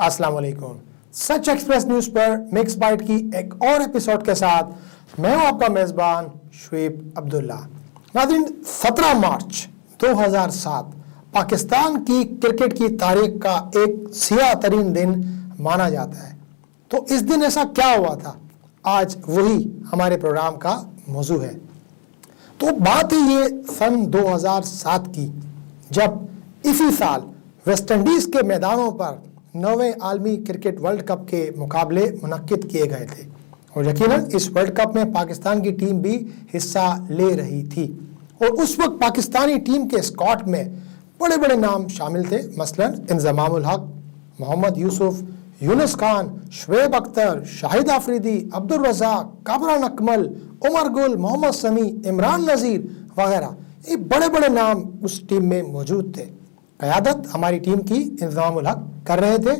अस्सलाम वालेकुम। सच express news पर मिक्स बाइट की एक और एपिसोड के साथ मैं हूं आपका मेजबान शुएब अब्दुल्ला। नाज़रीन, 17 मार्च 2007 पाकिस्तान की क्रिकेट की तारीख का एक सियाह तरीन दिन माना जाता है। तो इस दिन ऐसा क्या हुआ था, आज वही हमारे प्रोग्राम का मौजू है। तो बात है ये सन 2007 की, जब इसी साल वेस्ट इंडीज के मैदानों पर 9वें आलमी क्रिकेट वर्ल्ड कप के मुकाबले मुनक्किद किए गए थे और यकीनन इस वर्ल्ड कप में पाकिस्तान की टीम भी हिस्सा ले रही थी। और उस वक्त पाकिस्तानी टीम के स्क्वाड में बड़े बड़े नाम शामिल थे, मसलन इंजमामुल हक, मोहम्मद यूसुफ, यूनुस खान, शुएब अख्तर, शाहिद आफरीदी, अब्दुल रज़ाक, कामरान अकमल, उमर गुल, मोहम्मद समी, इमरान नज़ीर वगैरह। ये बड़े बड़े नाम उस टीम में मौजूद थे। क़यादत हमारी टीम की इंजमामुल हक कर रहे थे।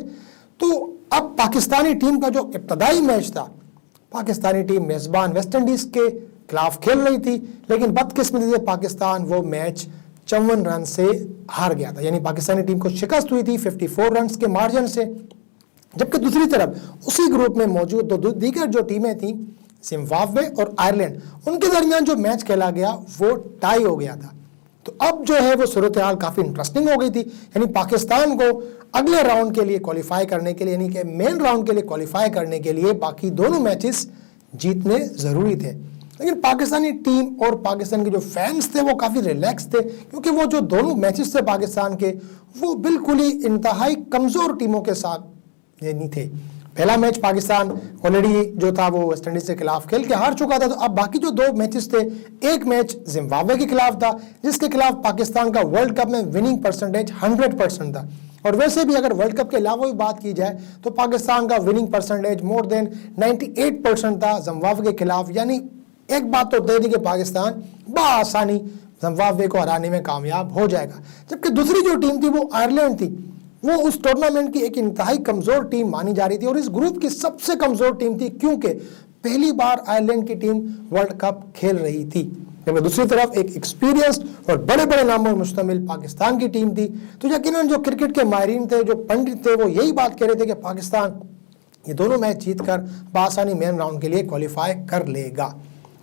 तो अब पाकिस्तानी टीम का जो इब्तदाई मैच था, पाकिस्तानी टीम मेज़बान वेस्ट इंडीज़ के खिलाफ खेल रही थी, लेकिन बदकिस्मती से पाकिस्तान वो मैच 54 रन से हार गया था। यानी पाकिस्तानी टीम को शिकस्त हुई थी 54 रन के मार्जिन से। जबकि दूसरी तरफ उसी ग्रुप में मौजूद दो दीगर जो टीमें थीं, जिम्बाब्वे और आयरलैंड, उनके दरमियान जो मैच खेला गया वो टाई हो गया था। तो अब जो है वो सूरत हाल काफ़ी इंटरेस्टिंग हो गई थी। यानी पाकिस्तान को अगले राउंड के लिए क्वालिफाई करने के लिए, यानी कि मेन राउंड के लिए क्वालिफाई करने के लिए बाकी दोनों मैचेस जीतने ज़रूरी थे। लेकिन पाकिस्तानी टीम और पाकिस्तान के जो फैंस थे वो काफ़ी रिलैक्स थे, क्योंकि वो जो दोनों मैचेस थे पाकिस्तान के, वो बिल्कुल ही इंतहाई कमज़ोर टीमों के साथ नहीं थे। पहला मैच पाकिस्तान ऑलरेडी जो था वो वेस्ट इंडीज के खिलाफ खेल के हार चुका था। तो अब बाकी जो दो मैचेस थे, एक मैच जिम्बाब्वे के खिलाफ था, जिसके खिलाफ पाकिस्तान का वर्ल्ड कप में विनिंग परसेंटेज 100% था। और वैसे भी अगर वर्ल्ड कप के अलावा भी बात की जाए तो पाकिस्तान का विनिंग परसेंटेज मोर देन 98% था जिम्बाब्वे के खिलाफ। यानी एक बात तो दे दी कि पाकिस्तान बआसानी जिम्बाब्वे को हराने में कामयाब हो जाएगा। जबकि दूसरी जो टीम थी वो आयरलैंड थी, वो उस टूर्नामेंट की एक इंतहाई कमज़ोर टीम मानी जा रही थी और इस ग्रुप की सबसे कमज़ोर टीम थी, क्योंकि पहली बार आयरलैंड की टीम वर्ल्ड कप खेल रही थी। जबकि दूसरी तरफ एक एक्सपीरियंस्ड और बड़े बड़े नामों मुश्तमिल पाकिस्तान की टीम थी। तो यकीनन जो क्रिकेट के माहिरीन थे, जो पंडित थे, वो यही बात कह रहे थे कि पाकिस्तान ये दोनों मैच जीत कर बआसानी मेन राउंड के लिए क्वालिफाई कर लेगा।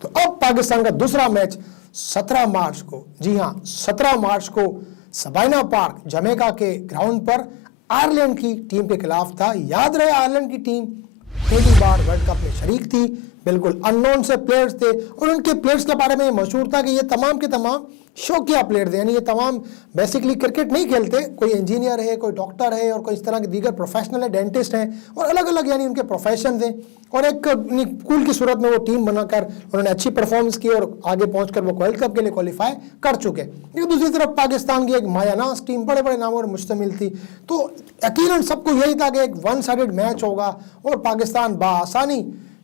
तो अब पाकिस्तान का दूसरा मैच 17 मार्च को, जी हाँ 17 मार्च को सबाइना पार्क जमैका के ग्राउंड पर आयरलैंड की टीम के खिलाफ था। याद रहे, आयरलैंड की टीम पहली बार वर्ल्ड कप में शरीक थी, बिल्कुल अननोन से प्लेयर्स थे और उनके प्लेयर्स के बारे में मशहूर था कि ये तमाम के तमाम शौकिया प्लेयर थे। यानी ये तमाम बेसिकली क्रिकेट नहीं खेलते, कोई इंजीनियर है, कोई डॉक्टर है और कोई इस तरह के दीगर प्रोफेशनल है, डेंटिस्ट हैं और अलग अलग यानी उनके प्रोफेशन थे। और एक पूल की सूरत में वो टीम बनाकर उन्होंने अच्छी परफॉर्मेंस की और आगे पहुंचकर वो वर्ल्ड कप के लिए क्वालिफाई कर चुके। लेकिन दूसरी तरफ पाकिस्तान की एक मायानाज टीम बड़े बड़े नामों पर मुश्तमिल थी। तो यकीनन सबको यही था कि एक वन साइडेड मैच होगा और पाकिस्तान बआसानी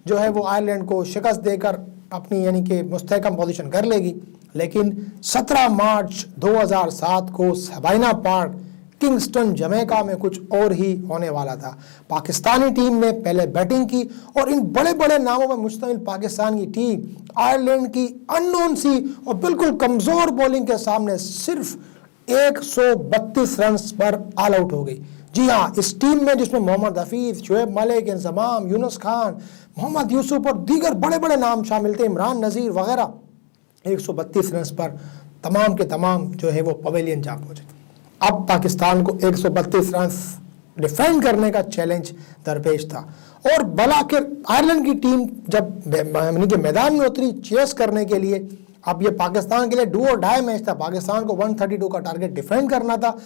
जो है वो आयरलैंड को शिकस्त देकर अपनी यानी कि मुस्तहकम पोजीशन कर लेगी। लेकिन 17 मार्च 2007 को सबाइना पार्क किंगस्टन जमैका में कुछ और ही होने वाला था। पाकिस्तानी टीम ने पहले बैटिंग की और इन बड़े बड़े नामों में मुश्तमिल पाकिस्तान की टीम आयरलैंड की अननोन सी और बिल्कुल कमज़ोर बॉलिंग के सामने सिर्फ 132 रन पर ऑल आउट हो गई। जी हाँ, इस टीम में जिसमें मोहम्मद हफीज, शुएब मलिक, इंजमाम, यूनुस खान, मोहम्मद यूसुफ और दीगर बड़े बड़े नाम शामिल थे, इमरान नज़ीर वगैरह, 132 रन पर तमाम के तमाम जो है वो पवेलियन जा पहुंचे। अब पाकिस्तान को 132 रन डिफेंड करने का चैलेंज दरपेश था और भलाखिर आयरलैंड की टीम जब मैदान में उतरी चेस करने के लिए, अब ये पाकिस्तान के लिए डू और डाई मैच था। पाकिस्तान को 132 का टारगेट डिफेंड करना था।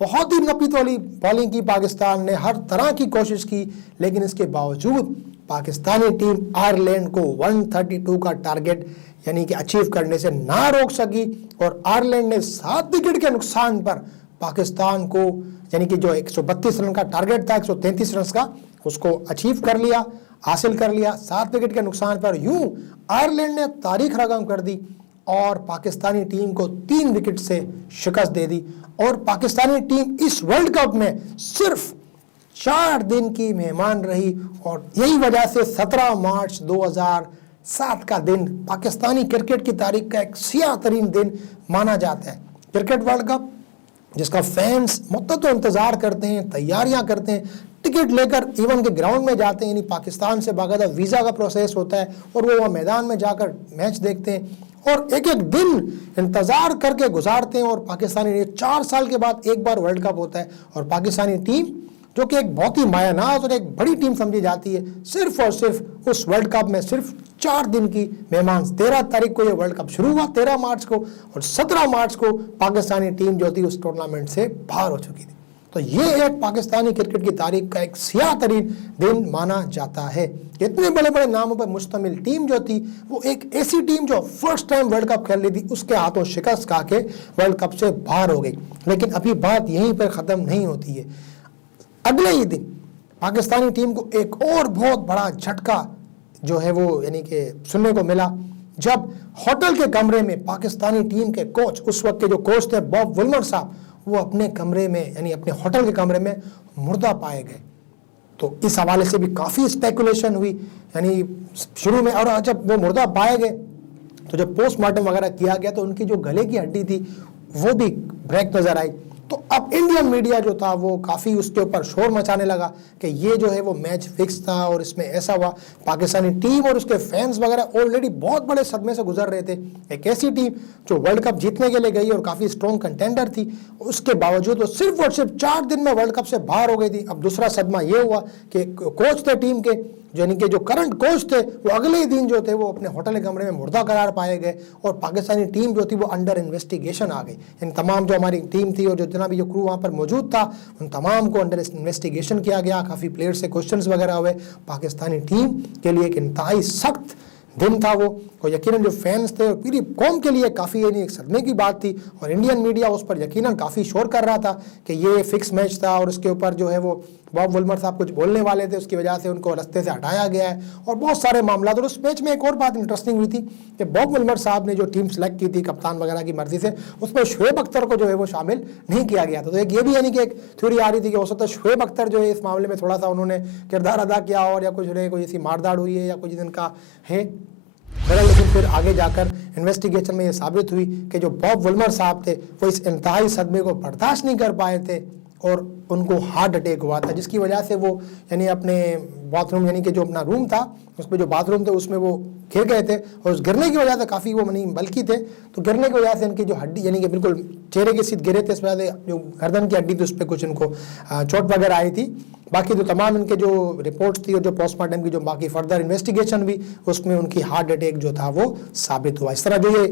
बहुत ही नपीत वाली बॉलिंग की पाकिस्तान ने, हर तरह की कोशिश की, लेकिन इसके बावजूद पाकिस्तानी टीम आयरलैंड को 132 का टारगेट यानी कि अचीव करने से ना रोक सकी और आयरलैंड ने 7 विकेट के नुकसान पर पाकिस्तान को यानी कि जो 132 रन का टारगेट था 133 रन का, उसको अचीव कर लिया, हासिल कर लिया 7 विकेट के नुकसान पर। यूं आयरलैंड ने तारीख रकम कर दी और पाकिस्तानी टीम को 3 विकेट से शिकस्त दे दी और पाकिस्तानी टीम इस वर्ल्ड कप में सिर्फ 4 दिन की मेहमान रही। और यही वजह से 17 मार्च 2007 का दिन पाकिस्तानी क्रिकेट की तारीख का एक सियाह तरीन दिन माना जाता है। क्रिकेट वर्ल्ड कप जिसका फैंस मुद्दतों इंतजार करते हैं, तैयारियां करते हैं, टिकट लेकर इवन के ग्राउंड में जाते हैं, यानी पाकिस्तान से बाकायदा वीज़ा का प्रोसेस होता है और वो वहाँ मैदान में जाकर मैच देखते हैं और एक एक दिन इंतज़ार करके गुजारते हैं। और पाकिस्तानी 4 साल के बाद एक बार वर्ल्ड कप होता है और पाकिस्तानी टीम जो कि एक बहुत ही मायानाज और एक बड़ी टीम समझी जाती है, सिर्फ और सिर्फ उस वर्ल्ड कप में सिर्फ 4 दिन की मेहमान। 13 तारीख को ये वर्ल्ड कप शुरू हुआ, 13 मार्च को, और 17 मार्च को पाकिस्तानी टीम जो थी उस टूर्नामेंट से बाहर हो चुकी थी। तो ये एक पाकिस्तानी क्रिकेट की तारीख का एक स्याह तरीन दिन माना जाता है। इतने बड़े बड़े नामों पर मुश्तमिल टीम जो थी वो एक ऐसी टीम जो फर्स्ट टाइम वर्ल्ड कप खेल रही थी, उसके हाथों शिकस्त खा के वर्ल्ड कप से बाहर हो गई। लेकिन अभी बात यहीं पर ख़त्म नहीं होती है। अगले ही दिन पाकिस्तानी टीम को एक और बहुत बड़ा झटका जो है वो यानी कि सुनने को मिला, जब होटल के कमरे में पाकिस्तानी टीम के कोच, उस वक्त के जो कोच थे बॉब वुलमर साहब, वो अपने कमरे में यानी अपने होटल के कमरे में मुर्दा पाए गए। तो इस हवाले से भी काफ़ी स्पेकुलेशन हुई यानी शुरू में। और जब वो मुर्दा पाए गए तो जब पोस्टमार्टम वगैरह किया गया तो उनकी जो गले की हड्डी थी वो भी ब्रेक नज़र आई। तो अब इंडियन मीडिया जो था वो काफ़ी उसके ऊपर शोर मचाने लगा कि ये जो है वो मैच फिक्स था और इसमें ऐसा हुआ। पाकिस्तानी टीम और उसके फैंस वगैरह ऑलरेडी बहुत बड़े सदमे से गुजर रहे थे। एक ऐसी टीम जो वर्ल्ड कप जीतने के लिए गई और काफ़ी स्ट्रॉन्ग कंटेंडर थी, उसके बावजूद वो सिर्फ और सिर्फ 4 दिन में वर्ल्ड कप से बाहर हो गई थी। अब दूसरा सदमा ये हुआ कि कोच थे टीम के, यानी कि जो करंट कोच थे, वो अगले ही दिन जो थे वो अपने होटल के कमरे में मुर्दा करार पाए गए और पाकिस्तानी टीम जो थी वो अंडर इन्वेस्टिगेशन आ गई। इन तमाम जो हमारी टीम थी और जो जितना भी जो क्रू वहाँ पर मौजूद था उन तमाम को अंडर इन्वेस्टिगेशन किया गया। काफ़ी प्लेयर्स से क्वेश्चंस वगैरह हुए। पाकिस्तानी टीम के लिए एक इंतहाई सख्त दिन था वो, और यकीनन जो फैंस थे और पूरी कौम के लिए काफ़ी यानी एक सदमे की बात थी। और इंडियन मीडिया उस पर यकीनन काफ़ी शोर कर रहा था कि ये फिक्स मैच था और उसके ऊपर जो है वो बॉब वुलमर साहब कुछ बोलने वाले थे, उसकी वजह से उनको रास्ते से हटाया गया है और बहुत सारे मामला। और उस मैच में एक और बात इंटरेस्टिंग हुई थी कि बॉब वुलमर साहब ने जो टीम सेलेक्ट की थी कप्तान वगैरह की मर्जी से, उसमें शुएब अख्तर को जो है वो शामिल नहीं किया गया था। तो एक ये भी यानी कि एक थ्योरी आ रही थी कि हो सकता है शुएब अख्तर जो है इस मामले में थोड़ा सा उन्होंने किरदार अदा किया और या कुछ कोई ऐसी मारदाड़ हुई है या कुछ इनका है। लेकिन फिर आगे जाकर इन्वेस्टिगेशन में ये साबित हुई कि जो बॉब वुलमर साहब थे वो इस इंतहाई सदमे को बर्दाश्त नहीं कर पाए थे और उनको हार्ट अटैक हुआ था, जिसकी वजह से वो यानी अपने बाथरूम यानी कि जो अपना रूम था उसमें जो बाथरूम थे उसमें वो गिर गए थे। और उस गिरने की वजह से काफ़ी वो नहीं बल्कि थे, तो गिरने की वजह से इनकी जो हड्डी यानी कि बिल्कुल चेहरे के सीध गिरे थे, इस वजह से जो गर्दन की हड्डी थी उस पर कुछ इनको चोट वगैरह आई थी। बाकी तो तमाम इनके जो रिपोर्ट्स थी और जो पोस्टमार्टम की जो बाकी फर्दर इन्वेस्टिगेशन भी, उसमें उनकी हार्ट अटैक जो था वो साबित हुआ। इस तरह जो ये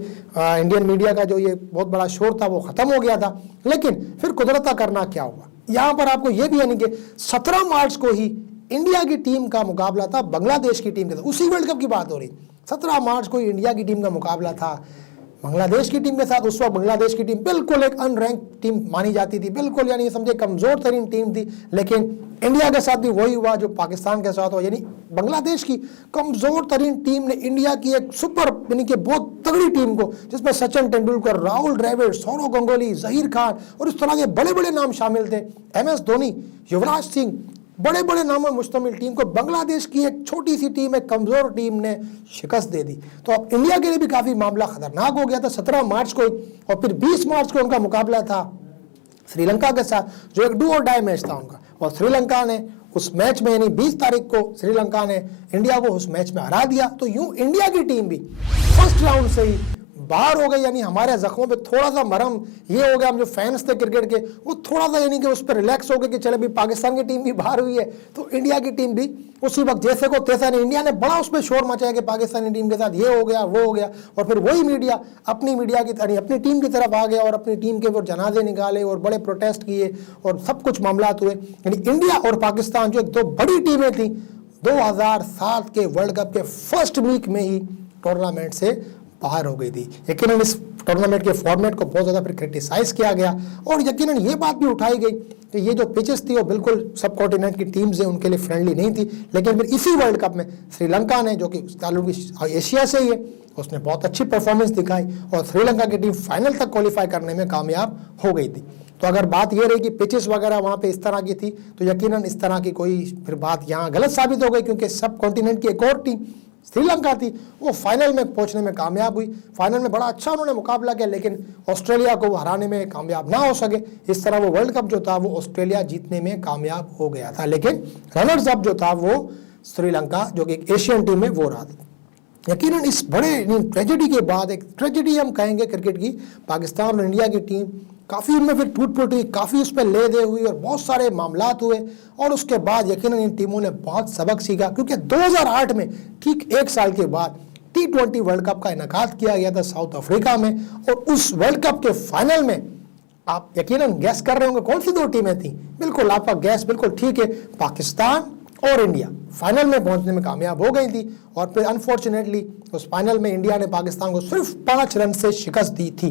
इंडियन मीडिया का जो ये बहुत बड़ा शोर था वो ख़त्म हो गया था। लेकिन फिर कुदरत का करना क्या हुआ, यहाँ पर आपको ये भी यानी कि 17 मार्च को ही इंडिया की टीम का मुकाबला था बांग्लादेश की टीम के साथ। उसी वर्ल्ड कप की बात हो रही, 17 मार्च को ही इंडिया की टीम का मुकाबला था बांग्लादेश की टीम के साथ। उस वक्त बांग्लादेश की टीम बिल्कुल एक अनरैंक टीम मानी जाती थी, बिल्कुल यानी समझे कमज़ोर तरीन टीम थी। लेकिन इंडिया के साथ भी वही हुआ जो पाकिस्तान के साथ हुआ, यानी बांग्लादेश की कमज़ोर तरीन टीम ने इंडिया की एक सुपर यानी कि बहुत तगड़ी टीम को, जिसमें सचिन तेंदुलकर, राहुल द्रविड़, सौरव गंगोली, जहीर खान और इस तरह के बड़े बड़े नाम शामिल थे, MS धोनी, युवराज सिंह, बड़े बड़े नामों मुश्तमिल टीम को बांग्लादेश की एक छोटी सी टीम, एक कमज़ोर टीम ने शिकस्त दे दी। तो अब इंडिया के लिए भी काफ़ी मामला ख़तरनाक हो गया था 17 मार्च को। और फिर 20 मार्च को उनका मुकाबला था श्रीलंका के साथ, जो एक डू और डाई मैच था उनका। और श्रीलंका ने उस मैच में यानी 20 तारीख को श्रीलंका ने इंडिया को उस मैच में हरा दिया। तो यूँ इंडिया की टीम भी फर्स्ट राउंड से ही बाहर हो गई। यानी हमारे जख्मों पे थोड़ा सा मरहम ये हो गया, हम जो फैंस थे क्रिकेट के वो थोड़ा सा यानी कि उस पर रिलैक्स हो गए कि चले भी पाकिस्तान की टीम भी बाहर हुई है तो इंडिया की टीम भी उसी वक्त जैसे को तैसा नहीं। इंडिया ने बड़ा उसमें शोर मचाया कि पाकिस्तानी टीम के साथ ये हो गया वो हो गया, और फिर वही मीडिया अपनी मीडिया की तरह अपनी टीम की तरफ आ गया और अपनी टीम के वो जनाजे निकाले और बड़े प्रोटेस्ट किए और सब कुछ मामला हुए। यानी इंडिया और पाकिस्तान जो एक दो बड़ी टीमें थी 2007 के वर्ल्ड कप के फर्स्ट वीक में ही टूर्नामेंट से बाहर हो गई थी। यकीनन इस टूर्नामेंट के फॉर्मेट को बहुत ज़्यादा फिर क्रिटिसाइज किया गया और यकीनन ये बात भी उठाई गई कि ये जो पिचेस थी वो बिल्कुल सब कॉन्टिनेंट की टीम्स हैं उनके लिए फ्रेंडली नहीं थी। लेकिन फिर इसी वर्ल्ड कप में श्रीलंका ने, जो कि ताल्लुक एशिया से ही है, उसने बहुत अच्छी परफॉर्मेंस दिखाई और श्रीलंका की टीम फाइनल तक क्वालिफाई करने में कामयाब हो गई थी। तो अगर बात ये रही कि पिचेस वगैरह वहाँ पे इस तरह की थी तो यकीनन इस तरह की कोई फिर बात यहाँ गलत साबित हो गई, क्योंकि सब कॉन्टिनेंट की एक और टीम श्रीलंका थी, वो फाइनल में पहुंचने में कामयाब हुई। फाइनल में बड़ा अच्छा उन्होंने मुकाबला किया, लेकिन ऑस्ट्रेलिया को वो हराने में कामयाब ना हो सके। इस तरह वो वर्ल्ड कप जो था वो ऑस्ट्रेलिया जीतने में कामयाब हो गया था, लेकिन रनर्स अप जो था वो श्रीलंका, जो कि एक एशियन टीम है, वो रहा था। यकीनन इस बड़े ट्रेजेडी के बाद, एक ट्रेजेडी हम कहेंगे क्रिकेट की, पाकिस्तान और इंडिया की टीम काफ़ी उनमें फिर टूट फूट हुई, काफ़ी उस पर ले दे हुई और बहुत सारे मामलात हुए। और उसके बाद यकीनन इन टीमों ने बहुत सबक सीखा, क्योंकि 2008 में ठीक 1 साल के बाद T20 वर्ल्ड कप का इनेकाद किया गया था साउथ अफ्रीका में। और उस वर्ल्ड कप के फाइनल में आप यकीनन गैस कर रहे होंगे कौन सी 2 टीमें थी। बिल्कुल, आपका गैस बिल्कुल ठीक है, पाकिस्तान और इंडिया फाइनल में पहुंचने में कामयाब हो गई थी। और फिर अनफॉर्चुनेटली उस फाइनल में इंडिया ने पाकिस्तान को सिर्फ 5 रन से शिकस्त दी थी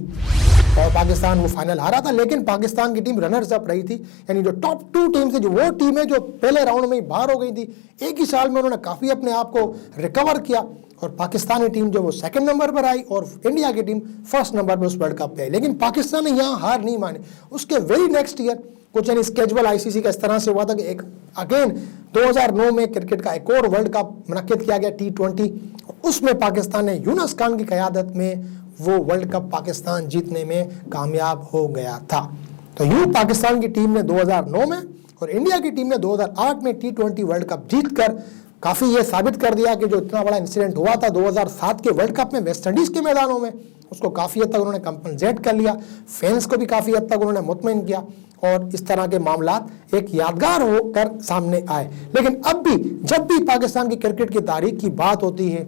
और पाकिस्तान वो फाइनल हारा था। लेकिन पाकिस्तान की टीम रनर्स अप रही थी, यानी जो टॉप 2 टीम थी, जो वो टीम है जो पहले राउंड में ही बाहर हो गई थी, एक ही साल में उन्होंने काफ़ी अपने आप को रिकवर किया और पाकिस्तानी टीम जो वो 2nd नंबर पर आई और इंडिया की टीम 1st नंबर पर उस वर्ल्ड कप पे आई। लेकिन पाकिस्तान ने यहाँ हार नहीं मानी। उसके वेरी नेक्स्ट ईयर कुछ यानी स्केजुअल आईसीसी का इस तरह से हुआ था कि एक अगेन 2009 में क्रिकेट का एक और वर्ल्ड कप मुनक्किद किया गया T20। उसमें पाकिस्तान ने यूनुस खान की क़यादत में वो वर्ल्ड कप पाकिस्तान जीतने में कामयाब हो गया था। तो यूं पाकिस्तान की टीम ने 2009 में और इंडिया की टीम ने 2008 में T20 वर्ल्ड कप जीतकर काफ़ी ये साबित कर दिया कि जो इतना बड़ा इंसिडेंट हुआ था 2007 के वर्ल्ड कप में वेस्ट इंडीज़ के मैदानों में, उसको काफ़ी हद तक उन्होंने कंपनसेट कर लिया। फैंस को भी काफ़ी हद तक उन्होंने मुतमईन किया और इस तरह के मामलात एक यादगार होकर सामने आए। लेकिन अब भी जब भी पाकिस्तान की क्रिकेट की तारीख की बात होती है,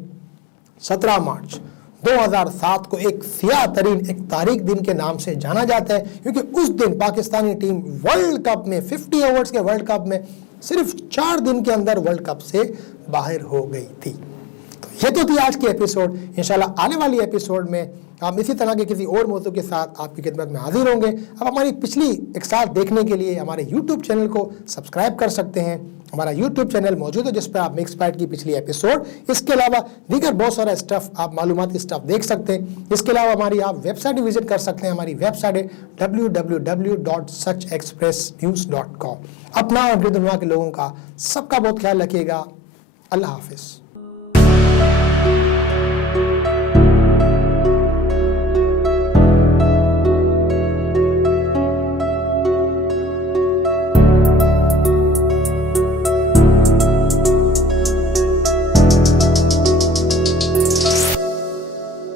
17 मार्च 2007 को एक सियाह तरीन एक तारीख दिन के नाम से जाना जाता है, क्योंकि उस दिन पाकिस्तानी टीम वर्ल्ड कप में 50 ओवर्स के वर्ल्ड कप में सिर्फ 4 दिन के अंदर वर्ल्ड कप से बाहर हो गई थी। तो ये तो थी आज की एपिसोड। इंशाल्लाह आने वाली एपिसोड में हम इसी तरह के किसी और मौजू के साथ आपकी खिदमत में हाजिर होंगे। अब हमारी पिछली एक साथ देखने के लिए हमारे यूट्यूब चैनल को सब्सक्राइब कर सकते हैं। हमारा यूट्यूब चैनल मौजूद है जिस पर आप मिक्स बाइट की पिछली एपिसोड, इसके अलावा दीगर बहुत सारा स्टफ, आप मालूमाती स्टफ देख सकते हैं। इसके अलावा हमारी आप वेबसाइट विजिट कर सकते हैं। हमारी वेबसाइट है www.suchexpressnews.com। अपना और दुनिया के लोगों का सबका बहुत ख्याल रखिएगा। अल्लाह हाफिज़।